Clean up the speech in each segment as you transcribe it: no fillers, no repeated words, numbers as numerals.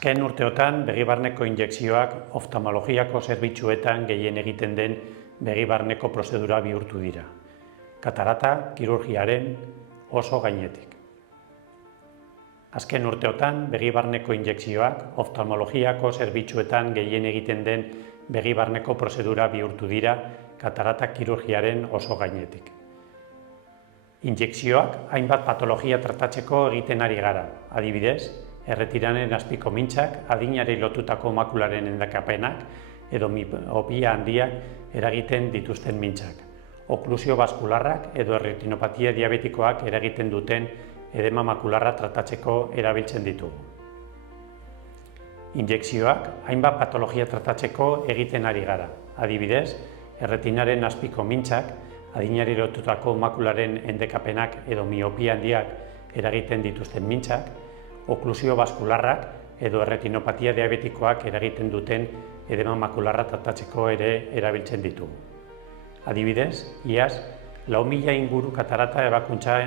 Azken urteotan begibarneko injekzioak oftalmologiako zerbitzuetan gehien egiten den begibarneko prozedura bihurtu dira. Katarata kirurgiaren oso gainetik. Azken urteotan begibarneko injekzioak oftalmologiako zerbitzuetan gehien egiten den begibarneko prozedura bihurtu dira katarata kirurgiaren oso gainetik. Injekzioak hainbat patologia tratatzeko egiten ari gara, adibidez, erretiranen azpiko mintxak, adinari lotutako makularen endakapenak edo miopia handiak eragiten dituzten mintxak, oklusio baskularrak edo erretinopatia diabetikoak eragiten duten edema makularra tratatzeko erabiltzen ditugu. Injekzioak hainbat patologia tratatzeko egiten ari gara, adibidez, erretinaren azpiko mintxak, adinari lotutako makularen endekapenak edo miopia handiak eragiten dituzten mintxak, oklusio baskularrak edo erretinopatia diabetikoak eragiten duten edema makularra tratatzeko ere erabiltzen ditugu. Adibidez, iaz, 4.000 inguru katarata ebakuntza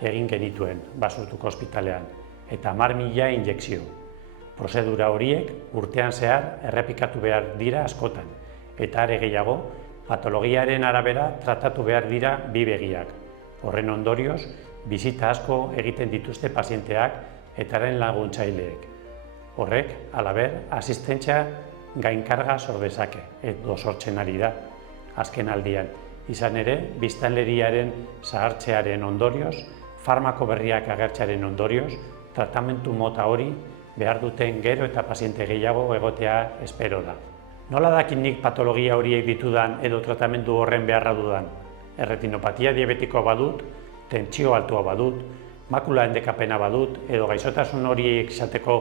egin genituen Basurtuko ospitalean, eta 10.000 injekzio. Prozedura horiek urtean zehar errepikatu behar dira askotan, eta are gehiago, patologiaren arabera tratatu behar dira bi begiak. Horren ondorioz, bisita asko egiten dituzte pazienteak eta haren laguntzaileek. Horrek, halaber, asistentzia gainkarga sor dezake, edo sortzen ari da, azken aldian. Izan ere, biztanleriaren zahartzearen ondorioz, farmako berriak agertzearen ondorioz, tratamendu mota hori behar duten gero eta paziente gehiago egotea espero da. Nola dakit nik patologia horiek ditudan edo tratamendu horren beharra dudan? Erretinopatia diabetikoa badut, tentsio altua badut, makula endekapena badut, edo gaixotasun horiek izateko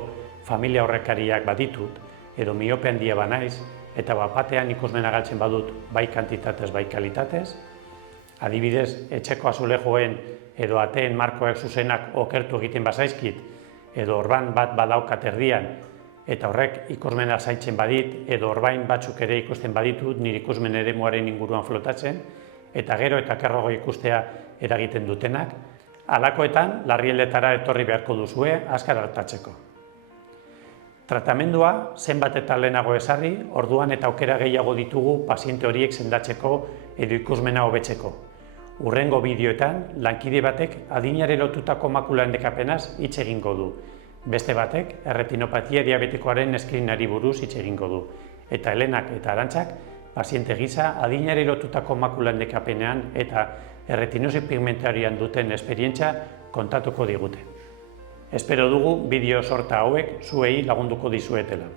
familia horrekariak baditut, edo miope handia banaiz, eta bapatean ikusmena galtzen badut bai kantitatez, bai kalitatez. Adibidez, etxeko azulejoen edo ateen markoek zuzenak okertu egiten bazaizkit, edo orban bat badaukat erdian, eta horrek ikusmena zaintzen badit, edo orbain batzuk ere ikusten baditut nire ikusmen eremuaren inguruan flotatzen, eta gero eta okerrago ikustea eragiten dutenak, halakoetan larrialdetara etorri beharko duzue azkar hartatzeko. Tratamendua zenbat eta lehenago ezarri, orduan eta aukera gehiago ditugu paziente horiek sendatzeko edo ikusmena hobetzeko. Hurrengo bideoetan, lankide batek adinari lotutako makula endekapenaz hitz egingo du. Beste batek, erretinopatia diabetikoaren eskrinari buruz hitz egingo du. Eta Helenak eta Arantzak, paziente gisa adinari lotutako makula endekapenean eta erretinosi pigmentarian duten esperientzia kontatuko digute. Espero dugu bideo sorta hauek zuei lagunduko dizuetela.